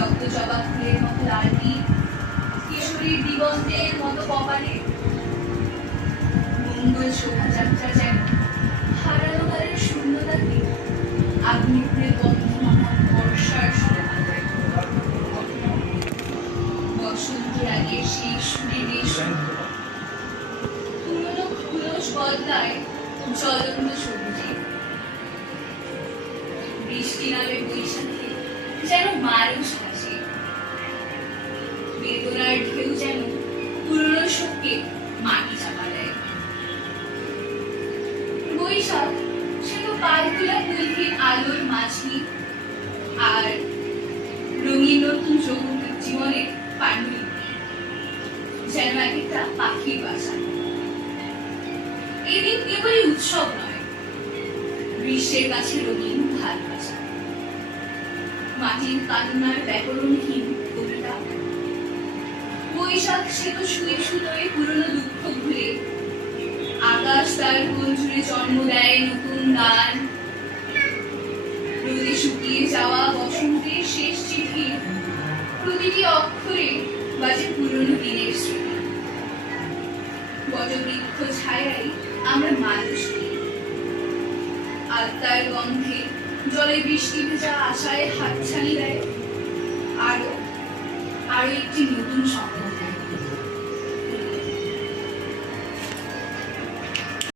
রক্ত জবা ফুলের মতো লালটি, কিশোরীর দিগন্তের মতো কপালে মঙ্গল শোভাযাত্রা যেন হারানো কালের শূন্যতাকে আগ্নেয়পুরে বন্ধমাখা বর্ষার সুরে বাঁধায়। বসন্ত রাগের সেই সুরে বেশ পুরনো খুলস বদলায় জ্বলন্ত সবুজে। বৃষ্টি নামে বৈশাখে যেন মানুষ হাসে, বেদনার ঢেউ যেন পুরনো শোককে মাটি চাপা দেয়। বৈশাখ সে তো পালতোলা কুলফির আলোর মাঝি, আর রঙিন নতুন যৌবনের জীবনের পাণ্ডুলিপি যেন এক একটা পাখির বাসা। এই দিন কেবলই উৎসব নয়, গ্রীষ্মের কাছে রঙিন ভালোবাসা, মাটির কান্নার ব্যাকরণহীন কবিতা। বৈশাখ সে তো শুয়ে শুয়ে পুরনো দুঃখ ভুলে আকাশ তার কোল জুড়ে জন্ম দেয় নতুন গান। রোদে শুকিয়ে যাওয়া বসন্তের শেষ চিঠি, প্রতিটি অক্ষরে বাজে পুরনো দিনের স্মৃতি। বটবৃক্ষ ছায়াই আমরা মানুষ নিই, আত্মার গন্ধে জলে বৃষ্টি ভেজা আশায় হাতছানি দেয় আরো একটি নতুন স্বপ্ন।